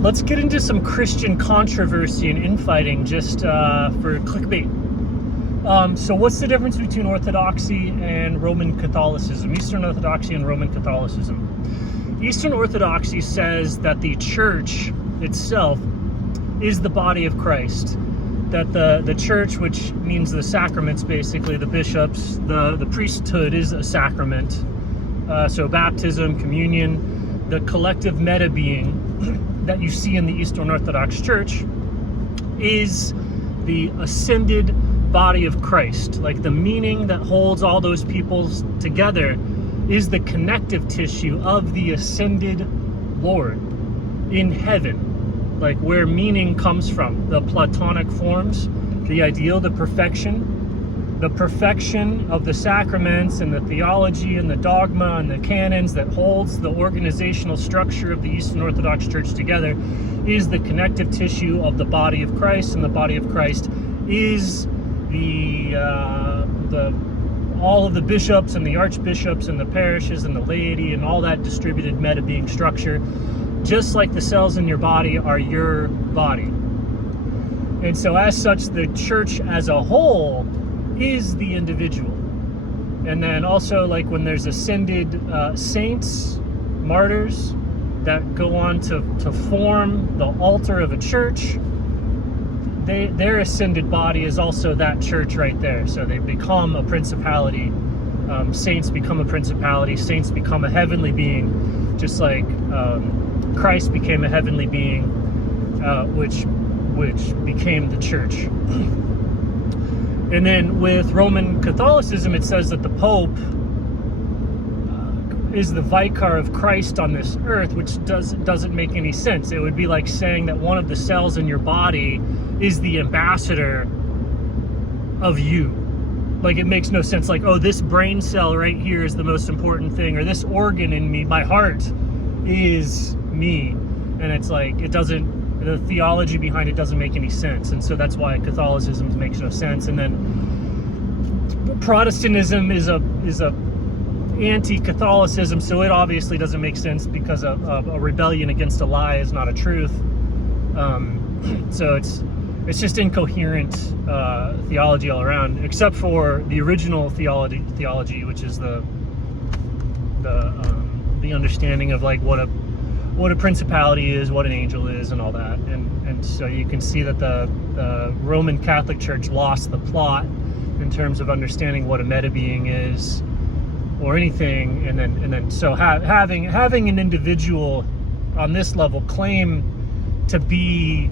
let's get into some Christian controversy and infighting just for clickbait. So what's the difference between Orthodoxy and Roman Catholicism? Eastern Orthodoxy and Roman Catholicism. Eastern Orthodoxy says that the church itself is the body of Christ. That the church, which means the sacraments, basically, the bishops, the priesthood is a sacrament. So baptism, communion, the collective meta-being that you see in the Eastern Orthodox Church is the ascended body of Christ. Like the meaning that holds all those peoples together is the connective tissue of the ascended Lord in heaven, like where meaning comes from, the Platonic forms, the ideal, the perfection of the sacraments and the theology and the dogma and the canons that holds the organizational structure of the Eastern Orthodox Church together is the connective tissue of the body of Christ, and the body of Christ is all of the bishops and the archbishops and the parishes and the laity and all that distributed meta-being structure, just like the cells in your body are your body. And so as such, the church as a whole is the individual. And then also, like when there's ascended saints, martyrs that go on to form the altar of a church, their ascended body is also that church right there. So they become a principality. Saints become a principality. Saints become a heavenly being, just like Christ became a heavenly being, which became the church. And then with Roman Catholicism, it says that the Pope is the vicar of Christ on this earth, which doesn't make any sense. It would be like saying that one of the cells in your body is the ambassador of you. Like, it makes no sense. Like, oh, this brain cell right here is the most important thing, or this organ in me, my heart, is me. And it's like, the theology behind it doesn't make any sense. And so that's why Catholicism makes no sense. And then Protestantism is a anti-Catholicism, so it obviously doesn't make sense, because a rebellion against a lie is not a truth. So it's just incoherent theology all around, except for the original theology, which is the understanding of like what a principality is, what an angel is, and all that. And so you can see that the Roman Catholic Church lost the plot in terms of understanding what a meta-being is, or anything. And then so having an individual on this level claim to be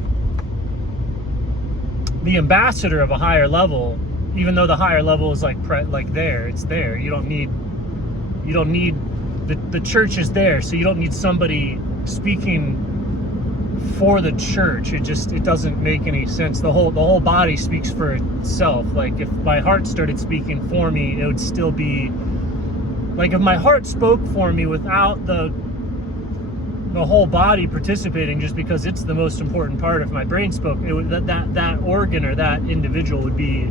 the ambassador of a higher level, even though the higher level is it's there. You don't need the church is there, so you don't need somebody speaking for the church. It doesn't make any sense. The whole body speaks for itself. Like, if my heart started speaking for me, it would still be like, if my heart spoke for me without the whole body participating, just because it's the most important part. If my brain spoke, it would, that organ or that individual would be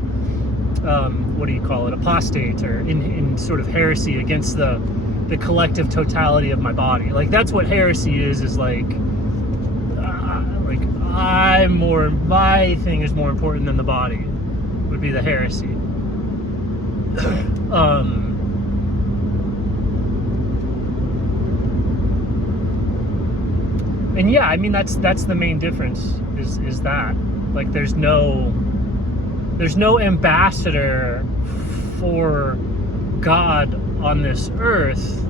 apostate, or in sort of heresy against the collective totality of my body. Like, that's what heresy is like my thing is more important than the body, would be the heresy. And yeah, I mean, that's the main difference, is that, like, there's no ambassador for God on this earth.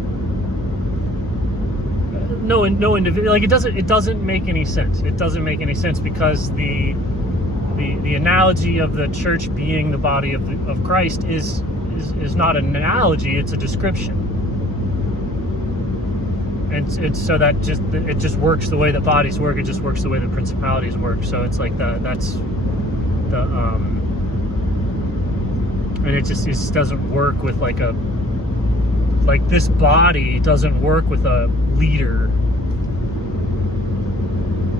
No individual. Like, it doesn't make any sense. It doesn't make any sense, because the analogy of the church being the body of Christ is not an analogy, it's a description. And so that it just works the way that bodies work. It just works the way that principalities work. So it's like and it just doesn't work with this body doesn't work with a leader.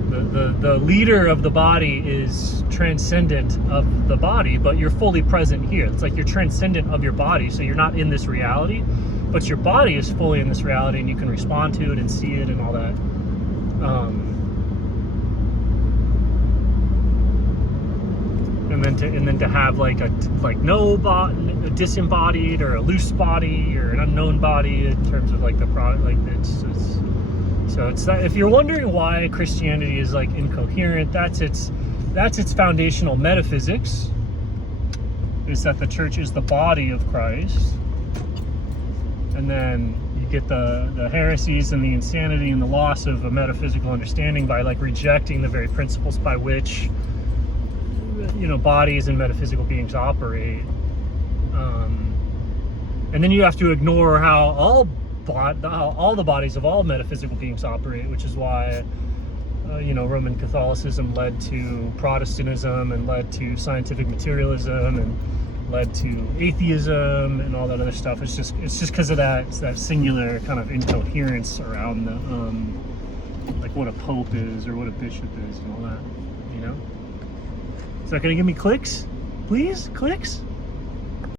The leader of the body is transcendent of the body, but you're fully present here. It's like you're transcendent of your body, so you're not in this reality, but your body is fully in this reality, and you can respond to it and see it and all that. then to have like a disembodied or a loose body or an unknown body in terms of like the product, like it's that. If you're wondering why Christianity is like incoherent, that's its foundational metaphysics, is that the church is the body of Christ, and then you get the heresies and the insanity and the loss of a metaphysical understanding by like rejecting the very principles by which bodies and metaphysical beings operate, and then you have to ignore how all the bodies of all metaphysical beings operate, which is why Roman Catholicism led to Protestantism and led to scientific materialism and led to atheism and all that other stuff. It's just because of that singular kind of incoherence around the like what a pope is or what a bishop is and all that. Is that gonna give me clicks? Please, clicks?